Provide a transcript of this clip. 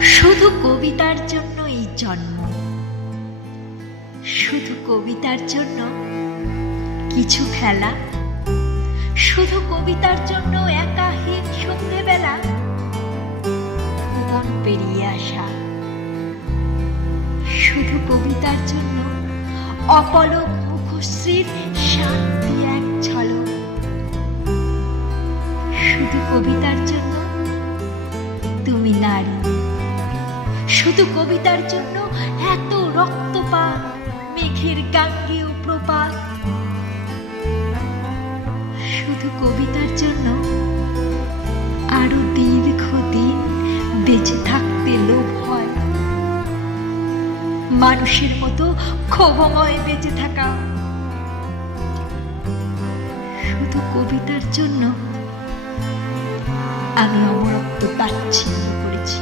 শুধু কবিতার জন্য এই জন্ম, শুধু কবিতার জন্য কিছু খেলা, শুধু কবিতার জন্য একাহীন সন্ধেবেলা ভুবন পেরিয়ে আসা, শুধু কবিতার জন্য অপলক মুখশ্রীর শান্তি এক ঝলক, শুধু কবিতার জন্য তুমি নারী, শুধু কবিতার জন্য এত রক্তপাত, মেঘের গাঙ্গেয় প্রপাত, শুধু কবিতার জন্য আরো দীর্ঘদিন বেঁচে থাকতে লোভ হয়, মানুষের মতো ক্ষোভময় বেঁচে থাকা, শুধু কবিতার জন্য আমি অমরত্ব তাচ্ছিল্য করেছি।